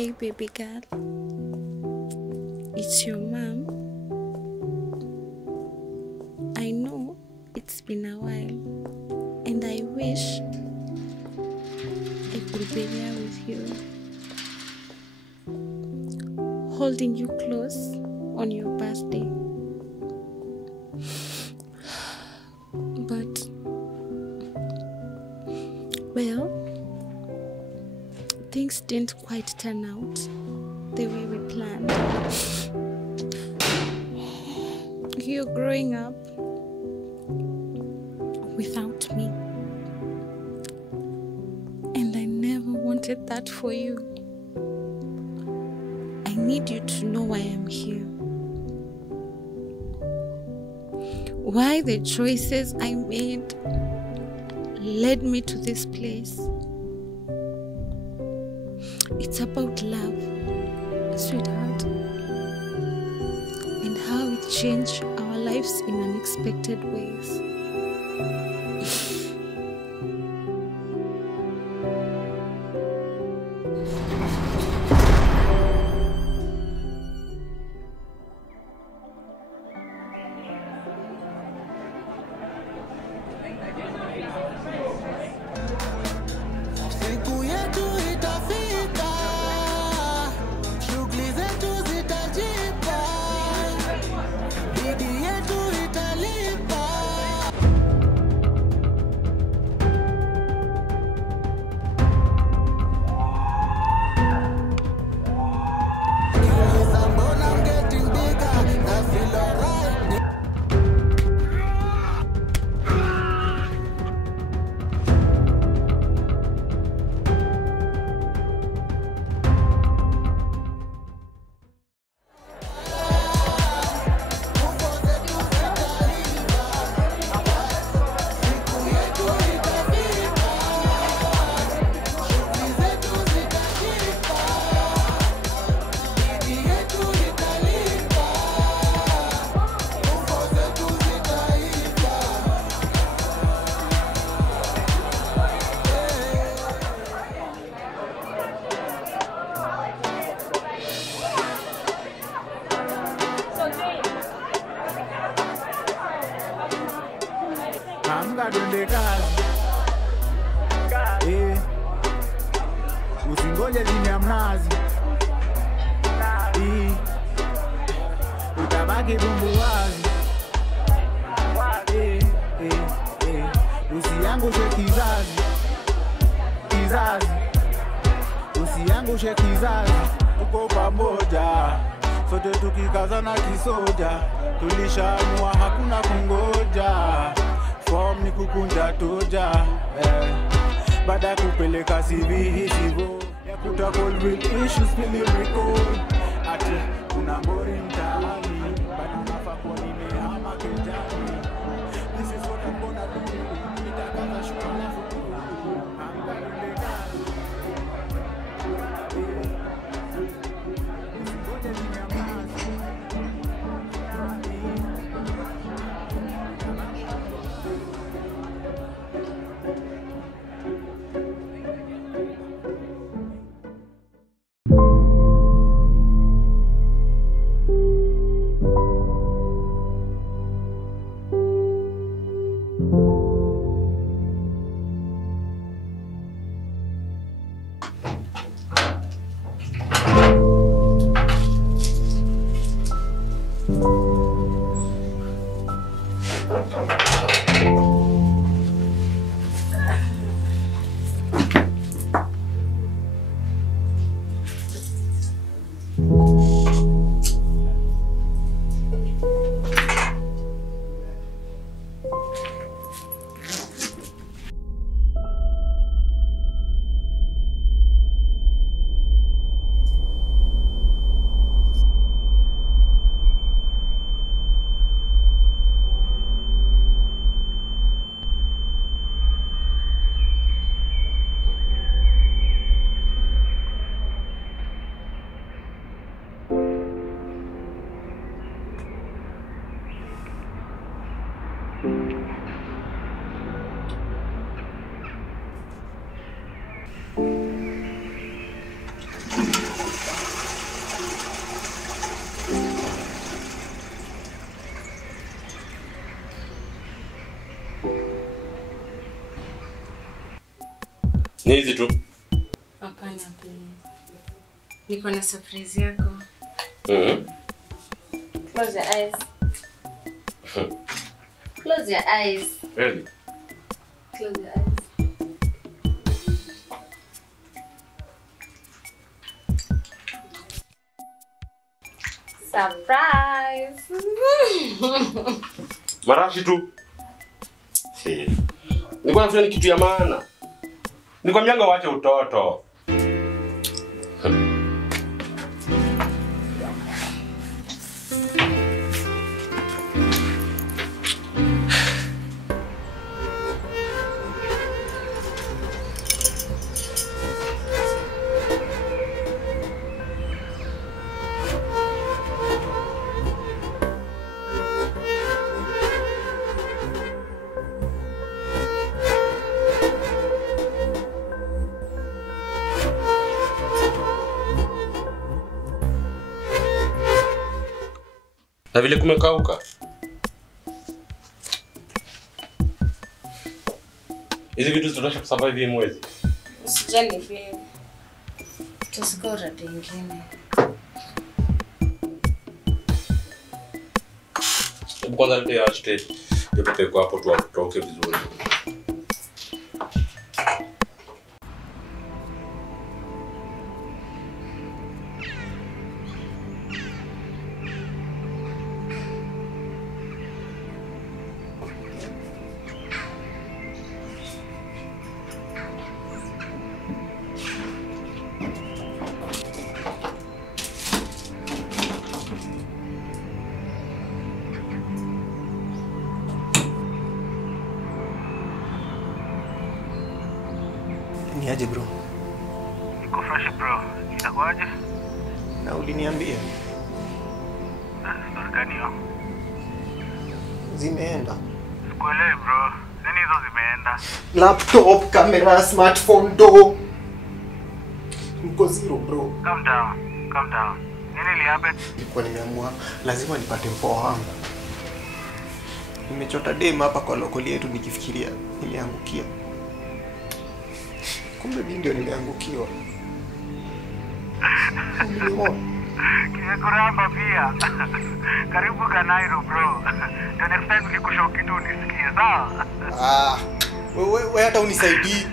Hey baby girl, it's your mom. I know it's been a while and I wish I could be there with you, holding you close on your birthday. But, well, things didn't quite turn out the way we planned. You're growing up without me, and I never wanted that for you. I need you to know why I'm here, why the choices I made led me to this place. It's about love, sweetheart, and how it changed our lives in unexpected ways. Twende kazi, usingoje chini ya mnazi, utabaki bumbuwazi, usiangushe kizazi, usiangushe kizazi. Tuko pamoja, sote tukikazana kisoja, tulishaamua hakuna kungoja. Form ni kukunja toja, baada kupeleka CV hivyo ya kutakol real issues feel record. Ati kuna ngori mtaani, bado unafaa kuwa nimehama kejani. This is what I'm gonna do, nitakaza shukrani fuku. Ni hizi tu. Hapana please. Niko na surprise yako. Close your eyes. Close your eyes. Really? Close your eyes. Surprise! Marashi tu. Nilikuwa nafikiri ni kitu ya maana. Nikwambianga waache utoto. Na vile kumekauka. Hizi vitu zitatosha kusurvive mwezi. Usijali babe. Tusikora pengine. Kwanza lete ya ashte. Yote kwa hapo tu atoke vizuri. Ni aje bro? Niko fresh bro. Itakuwaje? Na uliniambia. Story gani hiyo? Zimeenda. Sikuelewi bro. Nini hizo zimeenda? Laptop, camera, smartphone, do. Mko zero bro. Calm down. Calm down. Nini lihappen? Nilikuwa nimeamua lazima nipate mpoa wangu. Nimechota dem hapa kwa lokoli yetu nikifikiria nimeangukia. Kumbe mimi ndio nimeangukiwa. Kimekuramba pia. Karibu Kanairo bro. The next time nikushow kitu unisikie, sawa? Wewe hata unisaidii.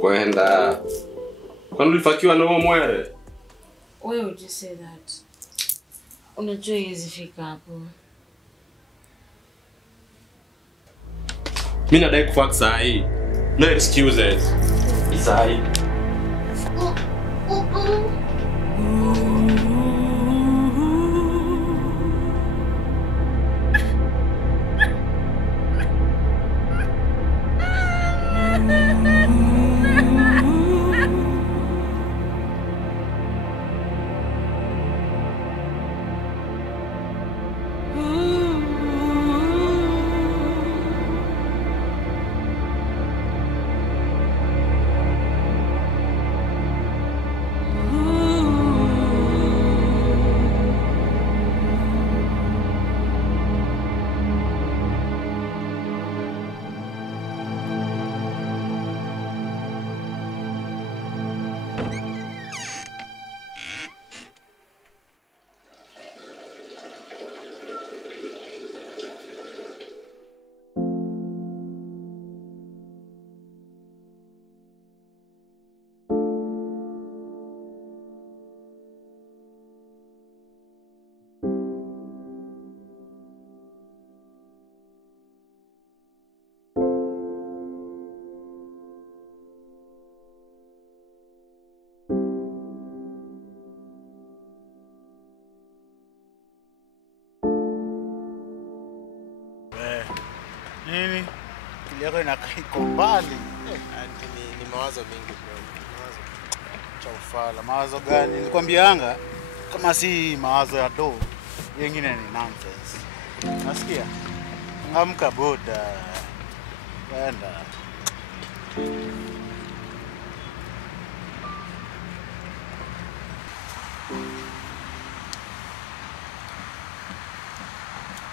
Kwenda. Kwani ulifakiwa na mwere? Why would you say that? Unajua hizi fika hapo. Mimi nadai kufuck saa hii. No excuses. Saa hii. Nini? Kile yako inakaa mbali. Ni mawazo mengi bro. Mawazo cha ufala. Mawazo gani? Nilikwambianga kama si mawazo ya do. Yengine ni nonsense. Nasikia? Amka boda. Enda.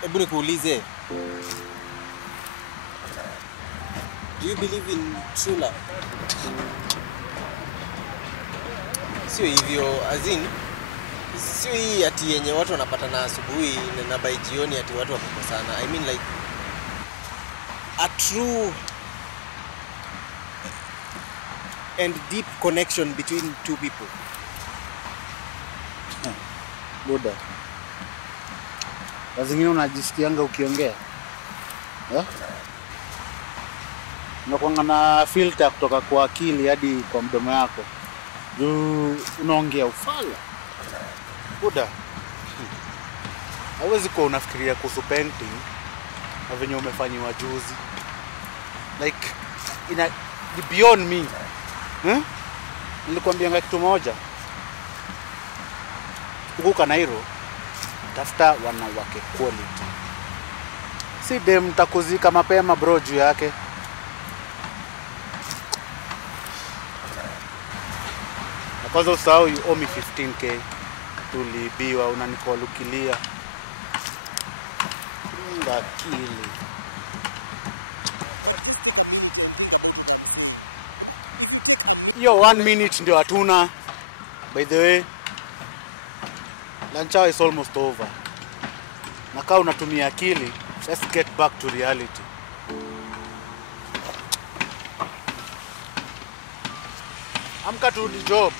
Hebu nikuulize. Do you believe in true love? Sio hivyo, as in sio hii ati yenye watu wanapatana asubuhi na by jioni ati watu wamekosana. I mean like a true and deep connection between two people. Boda. Lazima unajisikianga ukiongea. Unakuanga na filter kutoka kwa akili hadi kwa mdomo yako. Unaongea ufala. Boda. Hauwezi kuwa unafikiria kuhusu painting na venye umefanyiwa juzi. Like ina beyond me. Nilikwambianga kitu moja. Huko Kanairo tafuta wanawake quality. Si dem takuzika mapema bro juu yake. Na kwanza usahau you owe me 15k. Tulibiwa unanikolukilia. Ngakili. Yo 1 minute ndio hatuna. By the way, lunch hour is almost over. Na kama unatumia akili, let's get back to reality. Amka turudi job.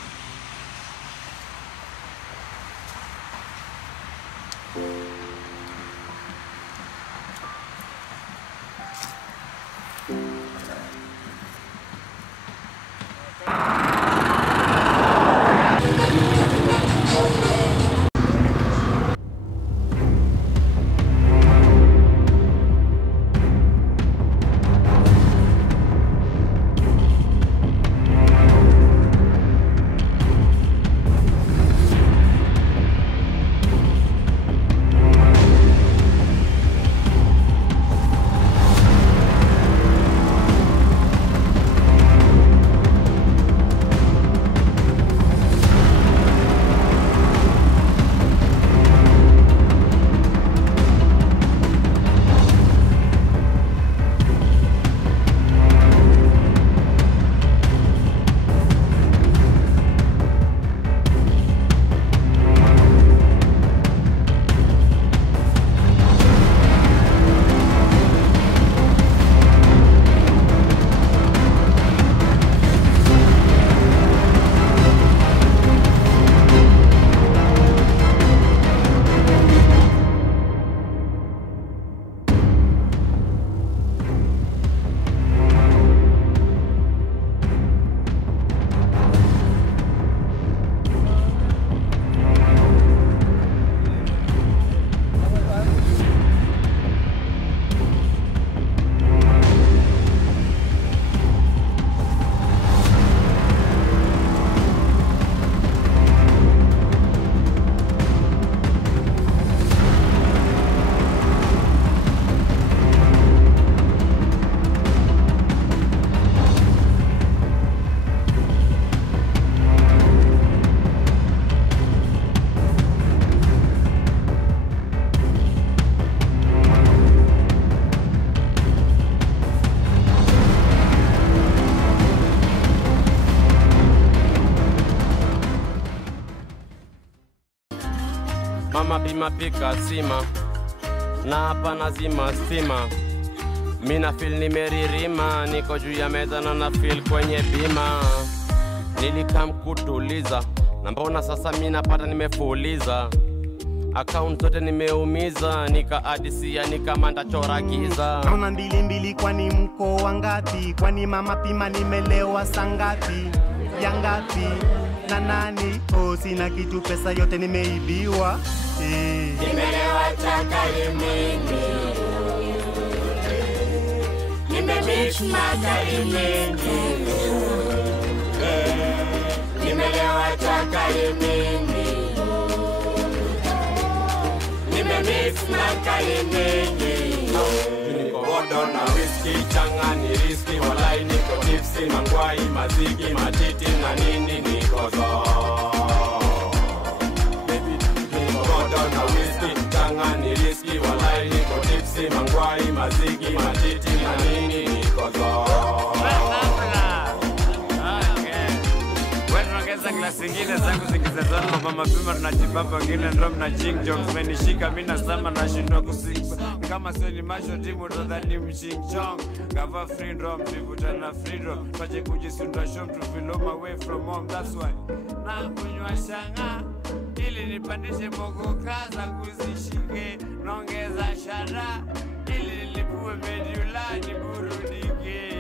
Mama bima pika sima na hapa nazima stima. Mina feel nimeririma, niko juu ya meza na feel kwenye bima. Nilikam kutuliza, na mbona sasa mina pata nimefuliza. Account zote nimeumiza, nika adisia nika manda chora giza. Naona mbili kwani mko wangapi? Kwani mama pima nimelewa sangapi? Yangapi? Na nani? Oh sina kitu, pesa yote nimeibiwa. Nimelewa chakari mingi, nimemix makari mingi. Nimelewa chakari mingi, nimemix makarimeni. Niko odo na whisky, changa ni riski, walai niko tipsy, mangwai, mazigi, matiti na nini niko zo. Baby, niko odo na whisky, changa ni riski, walai niko tipsy, mangwai, mazigi, matiti na nini niko zo. Glasi ingine zangu zikizazana mama mapima tunajibamba wengine ndo mna ching jokes menishika mimi nasema nashindwa kusipa kama sio ni masho timu tadhani mching chong gava free drum tributa na free drum pache kujisunda show to feel away from home that's why na kunywa shanga ili nipandishe mogo kaza kuzishike naongeza shara ili nilipue medula niburudike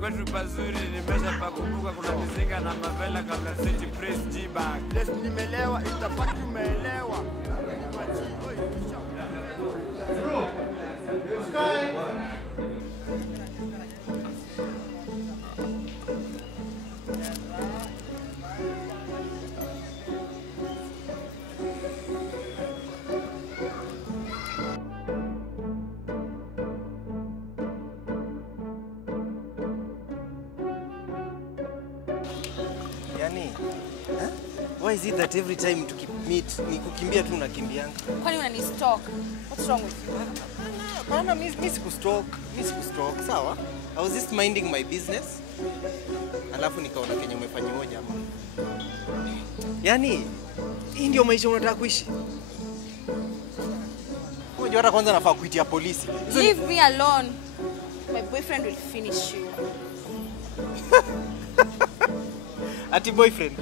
kwetu pazuri nimesha pakumbuka kuna mizinga na mavela kabla city press G-bag. Yes, nimelewa itafaki umeelewa. Yani, why is it that every time to meet ni kukimbia tu unakimbianga? Kwani unani-stalk? What's wrong with you? Hapana, mimi sikustalk, sawa? I was just minding my business. Alafu nikaona Kenya umefanyiwa jamaa. Yani, hii ndio maisha unataka kuishi? Unajua hata kwanza nafaa kuitia polisi. Leave me alone. My boyfriend will finish you. Ati boyfriend?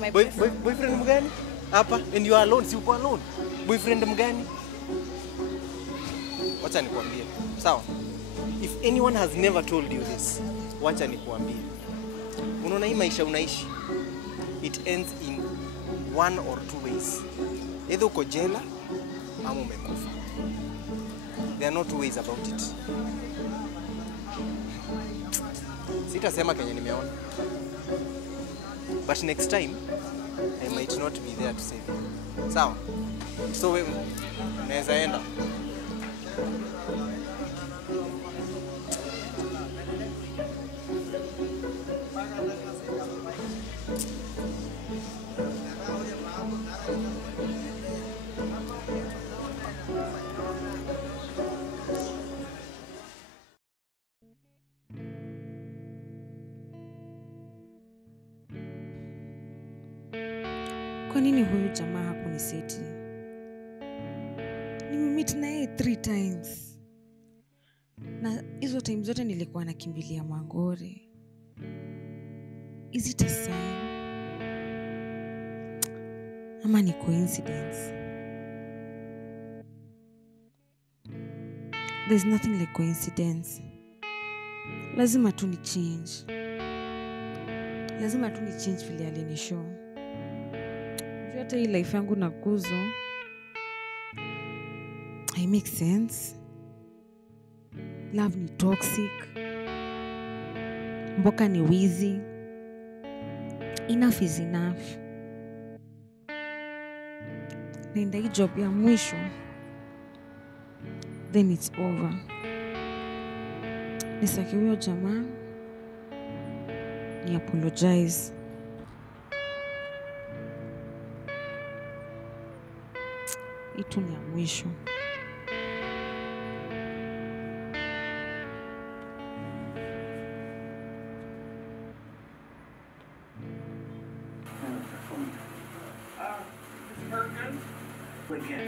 My boyfriend mgani? Hapa and you are alone, si uko alone. Boyfriend mgani? Wacha nikwambie. Sawa? If anyone has never told you this, wacha nikwambie. Unaona hii maisha unaishi, it ends in one or two ways. Either uko jela ama umekufa. There are no two ways about it. Sitasema Kenya nimeona. But next time, I might not be there to save you. Sawa? So wewe unaweza enda. Kwa nini huyu jamaa hakuniseti? Nimemeet na yeye 3 times. Na hizo time zote nilikuwa nakimbilia Mangore. Is it a sign? Ama ni coincidence? There's nothing like coincidence. Lazima tu ni change. Lazima tu ni change vile alinishow. Hata hii life yangu na Kuzo I make sense. Love ni toxic. Mboka ni wizi. Enough is enough. Nenda hii job ya mwisho, then it's over. Nisaki huyo jamaa ni apologize. Itu ni ya mwisho. Again.